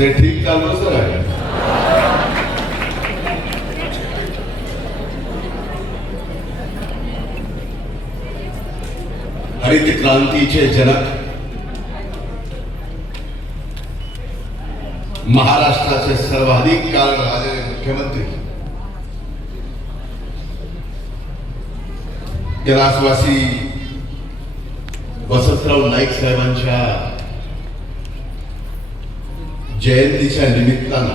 से ठीक चालतो सर आहे. हरित क्रांतीचे जनक, महाराष्ट्राचे सर्वाधिक काळ राहिलेले मुख्यमंत्री, कैलासवासी वसंतराव नाईक साहेबांच्या जयंतीच्या निमित्तानं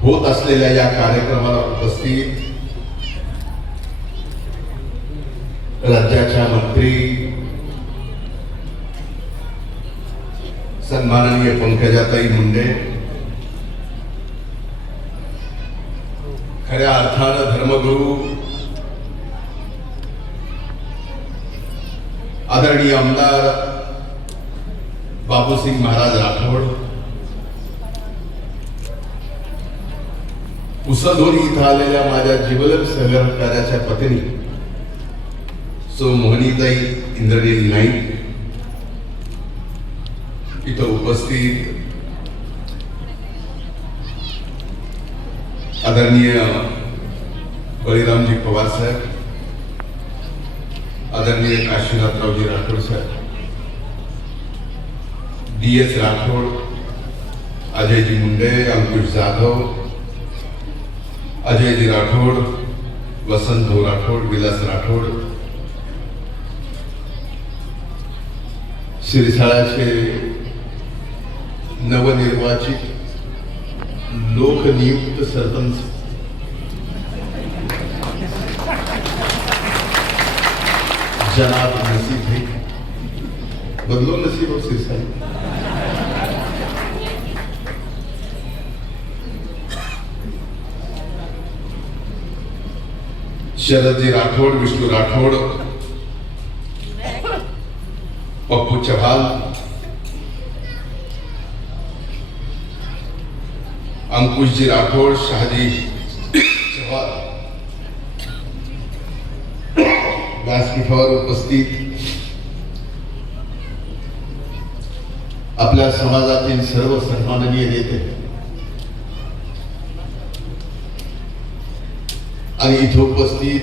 होत असलेल्या या कार्यक्रमाला उपस्थित राज्याच्या मंत्री सन्माननीय पंकजाताई मुंडे, खऱ्या अर्थानं धर्मगुरू आदरणीय आमदार बाबूसिंग महाराज राठोड, उसळदोरी इथं आलेल्या माझ्या जिवलग सहकार्याच्या पत्नी सो मोहनीताई इंद्रनील नाईक, इथं उपस्थित आदरणीय बळीरामजी पवार साहेब, आदरणीय काशीनाथरावजी राठोड साहेब, DS राठोड, अजयजी मुंडे, अंकुश जाधव, अजयजी राठोड, वसंत राठोड, विलास राठोड, शिरसाळ्याचे नवनिर्वाचित लोकनियुक्त सरपंच जनाब नसीब भाई, बदलो नसीब और सिरसाई, शरदजी राठोड, विष्णू राठोड, पप्पू चव्हाण, अंकुशजी राठोड, शाहजी चव्हाण, व्यासपीठावर उपस्थित आपल्या समाजातील सर्व सन्माननीय नेते आणि इथे उपस्थित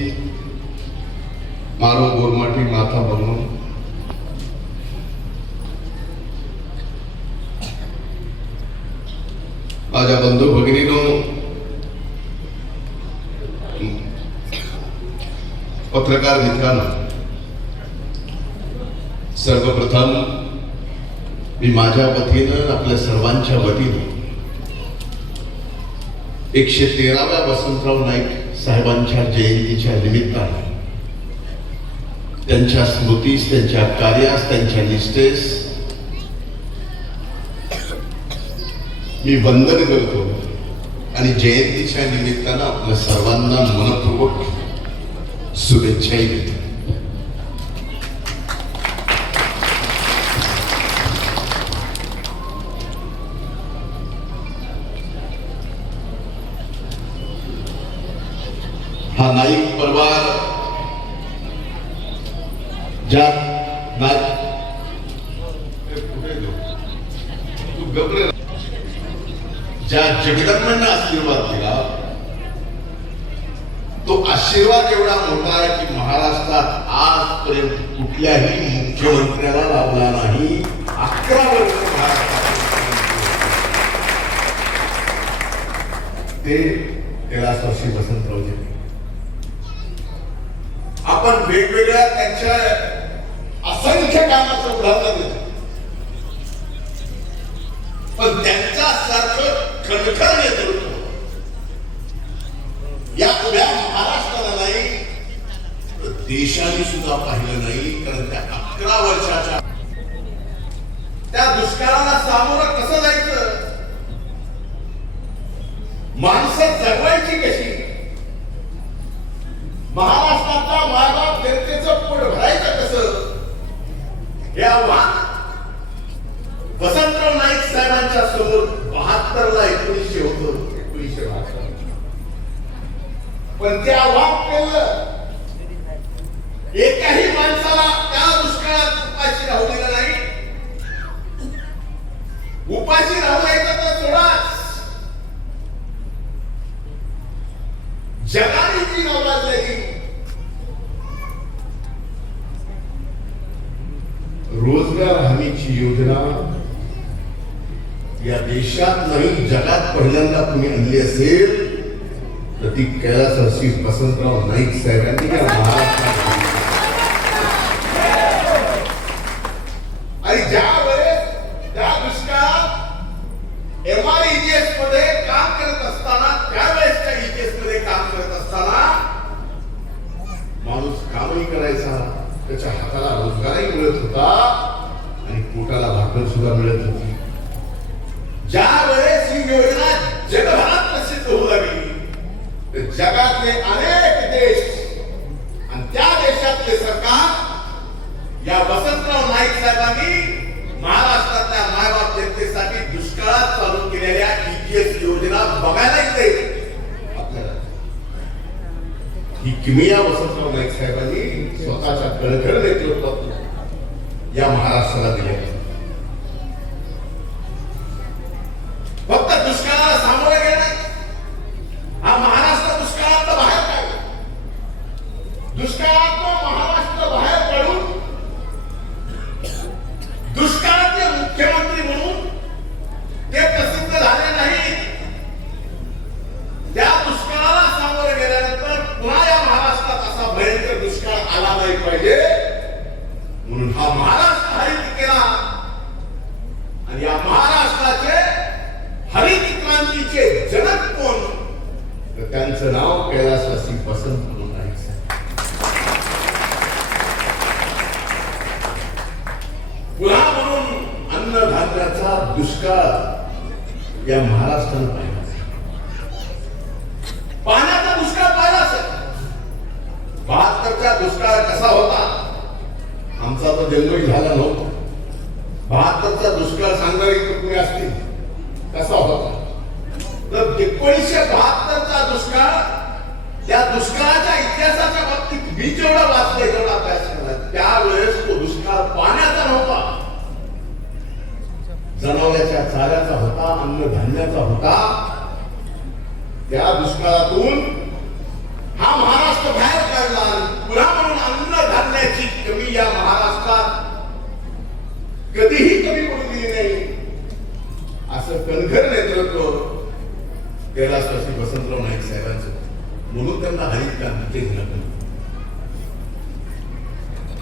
मारो गोरमाटी माता बनवून माझ्या बंधू भगिनीनो, पत्रकार मित्रांनो, सर्वप्रथम मी माझ्या वतीनं आपल्या सर्वांच्या वतीनं 113व्या वसंतराव नाईक साहेबांच्या जयंतीच्या निमित्तानं त्यांच्या स्मृतीस, त्यांच्या कार्यास, त्यांच्या निष्ठेस मी वंदन करतो आणि जयंतीच्या निमित्तानं आपल्या सर्वांना मनपूर्वक शुभेच्छाही देतो. हा नाईक परिवार ज्या जगदंबांना आशीर्वाद दिला, तो आशीर्वाद एवढा मोठा आहे की महाराष्ट्रात आजपर्यंत कुठल्याही मुख्यमंत्र्याला लाभला नाही. 11 वर्ष ते कैलासवासी वसंतरावजी. आपण वेगवेगळ्या त्यांच्या असंख्य कामाचं उदाहरण देतो, पण त्यांच्या सारखं खणखर नेतृत्व या उभ्या महाराष्ट्राला नाही, देशाने सुद्धा पाहिलं नाही. कारण त्या 11 वर्षाच्या त्या दुष्काळाला सामोरं कसं जायचं, माणसं जगवायची कशी, महाराष्ट्रातल्या मायबाप जनतेचं पोट भरायचं कसं, हे आव्हान वसंतराव नाईक साहेबांच्या समोर 72ला 1900 होतं, 1972. पण ते आव्हान केलं. एकाही माणसाला त्या दुष्काळात उपाशी राहू दिलं नाही. योजना या देशात नाही जगात पहिल्यांदा कुणी आणली असेल तर ती कैलासवासी वसंतराव नाईक साहेबांनी या महाराष्ट्रात आणि ज्या वेळेस त्या दुष्काळात MREGS मध्ये काम करत असताना त्यावेळेसच्या EGS मध्ये काम करत असताना माणूस कामही करायचा, त्याच्या हाताला रोजगारही मिळत होता आणि पोटाला भाकर सुद्धा मिळत होती. ज्या वेळेस ही योजना जगभरात प्रसिद्ध होऊ लागली तर जगातले अनेक देश आणि त्या देशातले सरकार या वसंतराव नाईक साहेबांनी महाराष्ट्रातल्या मायबाप जनतेसाठी दुष्काळात चालू केलेल्या EGS योजना बघायला येते. आपल्याला ही किमया वसंतराव नाईक साहेबांनी स्वतःच्या कणखर नेतृत्वात या महाराष्ट्राला दिल्या. फक्त दुष्काळाला सामोरे गेला हा महाराष्ट्र दुष्काळात बाहेर काढला. दुष्काळात महाराष्ट्र बाहेर काढून दुष्काळाचे मुख्यमंत्री म्हणून ते प्रसिद्ध झाले नाही. त्या दुष्काळाला सामोरे गेल्यानंतर पुन्हा या महाराष्ट्रात असा भयंकर दुष्काळ आला नाही पाहिजे म्हणून हा महाराष्ट्र हरित केला आणि या महाराष्ट्राचे हरित क्रांतीचे जनक कोण तर त्यांचं नाव कैलासवासी वसंतराव नाईक साहेब. पुन्हा म्हणून अन्नधान्याचा दुष्काळ या महाराष्ट्रानं पाहिला. पाण्याचा दुष्काळ पाहिला असेल. 72चा दुष्काळ कसा होता आमचा तो जन्मही झाला नव्हता. 72चा दुष्काळ सांगणारी कुठे असतील कसा होता तर 1972चा दुष्काळ त्या दुष्काळाच्या इतिहासाच्या बाबतीत मी जेवढा वाचले जेवढा अभ्यास केला त्यावेळेस तो दुष्काळ पाण्याचा नव्हता, जनावरांच्या चाऱ्याचा होता, अन्नधान्याचा होता. त्या दुष्काळातून हा महाराष्ट्र बाहेर काढला. पुन्हा म्हणून अन्नधान्याची कमी या महाराष्ट्रात कधीही कमी पडू दिली नाही असं कणखर नेतृत्व कैलासवासी वसंतराव नाईक साहेबांचं. म्हणून त्यांना हरित क्रांतीचे जनक.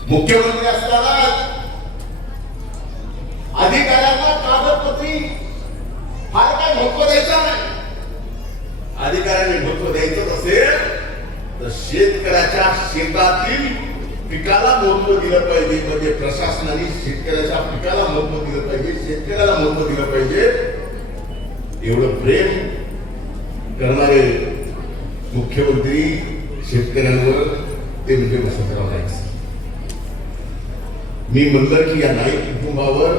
मुख्यमंत्री असताना अधिकाऱ्यांना कागदपत्री फार काय महत्व द्यायचं नाही. अधिकाऱ्यांनी महत्व द्यायचं असेल तर शेतकऱ्याच्या शेतातील पिकाला महत्व दिलं पाहिजे. म्हणजे प्रशासनाने शेतकऱ्याच्या पिकाला महत्व दिलं पाहिजे, शेतकऱ्याला महत्व दिलं पाहिजे. एवढं प्रेम करणारे मुख्यमंत्री शेतकऱ्यांवर ते म्हणजे वसंतराव नाईक. मी म्हणलं की या नाईक कुटुंबावर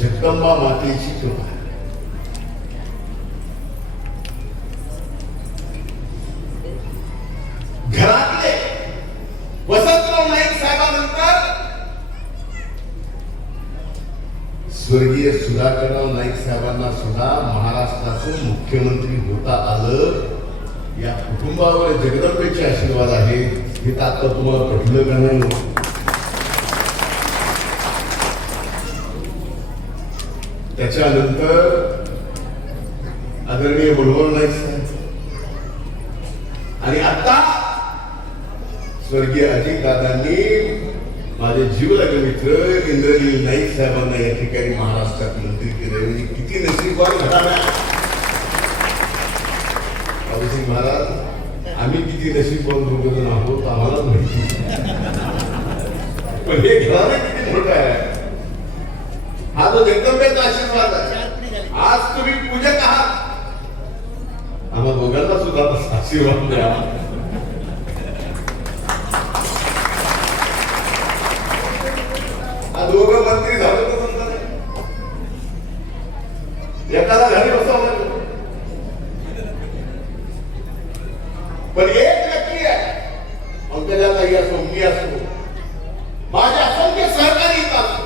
जगदंबा मातेची कृपा. घरातले वसंतराव नाईक साहेबांनंतर स्वर्गीय सुधाकरराव नाईक साहेबांना सुद्धा महाराष्ट्राचं मुख्यमंत्री होता आलं. या कुटुंबावर जगदंबेचे आशीर्वाद आहे. हे आता तुम्हाला पटलं का नाही? त्याच्यानंतर आदरणीय मनोहर नाईक साहेब आणि आता स्वर्गीय अजितदादांनी माझे जीवलग मित्र इंद्रनील नाईक साहेबांना या ठिकाणी महाराष्ट्रात मंत्री केले. म्हणजे किती नशीबवान घराणा. बाबूसिंग महाराज आम्ही किती नशीबवान दोघं आहोत आम्हाला माहिती. पण हे घराणं किती मोठं आहे. हा जो जगदंबेचा आशीर्वाद आहे. आज तुम्ही पूजक आहात. आम्हा दोघांना सुद्धा आशीर्वाद द्या. दोघं मंत्री झालं तर समजा एकाला घरी बसवलं. पण एक व्यक्ती आहे अंकजाताई असो मी असो माझे असंख्य सहकारी असो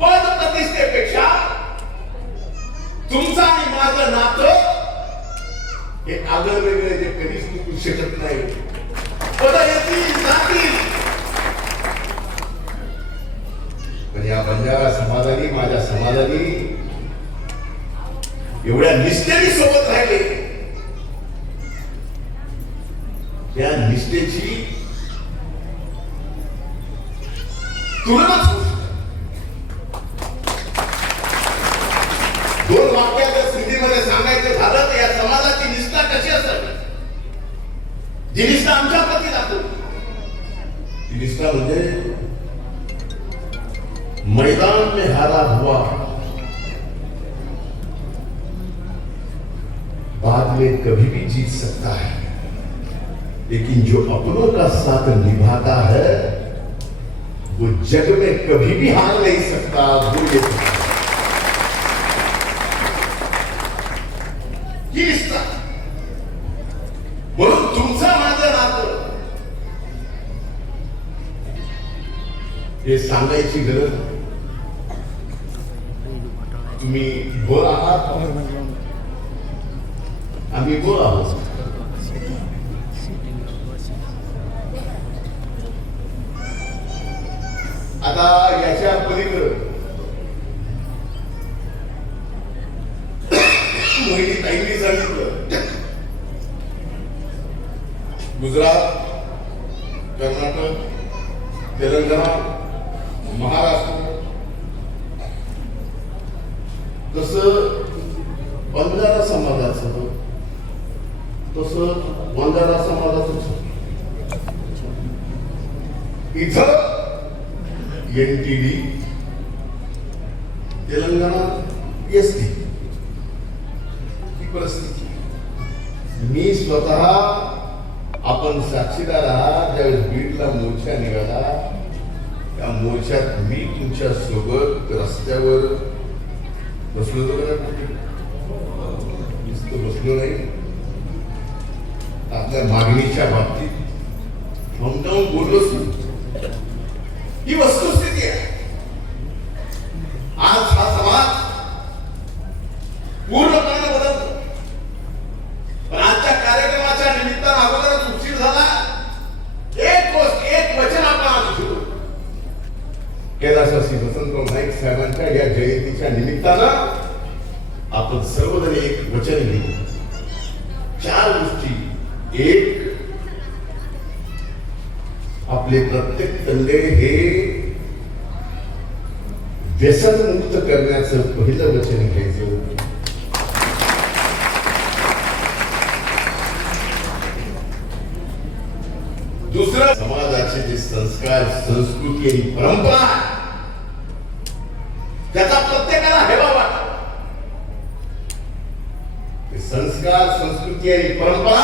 पद प्रतिष्ठेपेक्षा तुमचं आणि माझं नातं हे आगळ वेगळे जे कधीच टिकू शकत नाही. पद येतील जातील पण या बंजारा माझ्या समाजाने एवढ्या निष्ठेने सोबत राहिले, त्या निष्ठेची तुलनाच होऊ शकते. दोन वाक्यात स्थितीमध्ये सांगायचं झालं तर या समाजाची निष्ठा कशी असावी, जी निष्ठा आमच्या प्रती दाखवली, ती निष्ठा म्हणजे मैदान में हारा हुआ बाद में कभी भी जीत सकता है, लेकिन जो अपनों का साथ निभाता है वो जग में कभी भी हार नहीं सकता, वो ये निष्ठा. म्हणून तुमचं माझं नातं हे सांगायची गरज नाही. तुम्ही बोल आहात, आम्ही बोल आहोत. आता याच्या पलीकडे मोहिनी ताईंनी सांगितलं, गुजरात, कर्नाटक, तेलंगणा, महाराष्ट्र, तसं बंजारा समाजाचं, तसं बंजारा समाजाचं इथं एनटीडी, तेलंगणा एसटी ही परिस्थिती. मी स्वतः आपण साक्षीदार आहात, ज्यावेळेस बीडला मोर्चा निघाला त्या मोर्चात मी तुमच्या सोबत रस्त्यावर बसलो होतो का? नुसतं बसलो नाही, आपल्या मागणीच्या बाबतीत हमकावून बोललोच नाही. ही वस्तुस्थिती आहे. आज हा समाज पूर्णपणे बदलतो, पण आजच्या कार्यक्रमाच्या निमित्तानं अगोदरच उशीर झाला. एक गोष्ट, एक वचन आपण आज घेऊ. कैलासवासी वसंतराव नाईक साहेबांच्या या जयंतीच्या निमित्तानं आपण सर्वजण एक वचन घेऊ. 4 गोष्टी. एक, आपले प्रत्येक तंडे हे व्यसनमुक्त करण्याचं पहिलं वचन घ्यायचं. दुसरं, समाजाचे जे संस्कार, संस्कृती आणि परंपरा त्याचा प्रत्येकाला हेवा वाटतो. ते संस्कार, संस्कृती आणि परंपरा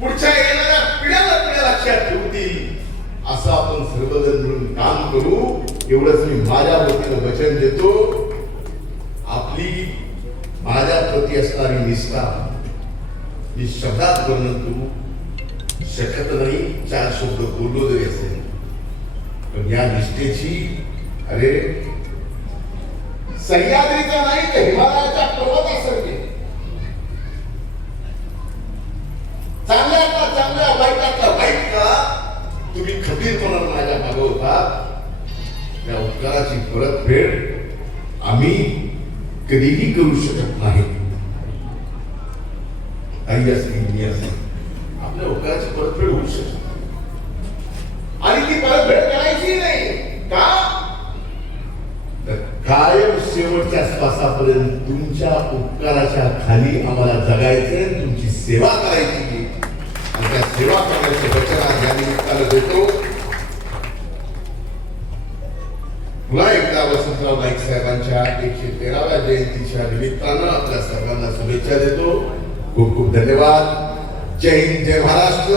पुढच्या येणाऱ्या पिढ्या लक्षात ठेवतील असं आपण सर्वजण मिळून काम करू. एवढंच मी माझ्या वतीनं वचन देतो. आपली माझ्या प्रती असणारी निष्ठा ही शब्दात वर्णन करू शकत नाही. 4 शब्द बोललो जरी असेल, पण या निष्ठेची, अरे सह्याद्रीचा नाही तर हिमालयाच्या पर्वतासारखे चांगल्या वाईटातला वाईट का तुम्ही खंबीरपणाने माझ्या मागे होता. त्या उपकाराची परतफेड आम्ही कधीही करू शकत नाही. आई असली, मी असली, आपल्या उपकाराची परतफेड होऊ शकते आणि ती परतफेड करायची नाही का? तर कायम शेवटच्या श्वासापर्यंत तुमच्या उपकाराच्या खाली आम्हाला जगायचे, तुमची सेवा करायची. त्या सेवा करण्याचे वचन आज या निमित्तानं देतो. पुन्हा एकदा वसंतराव नाईक साहेबांच्या 113व्या जयंतीच्या निमित्तानं आपल्या सर्वांना शुभेच्छा देतो. खूप खूप धन्यवाद. जय हिंद, जय महाराष्ट्र.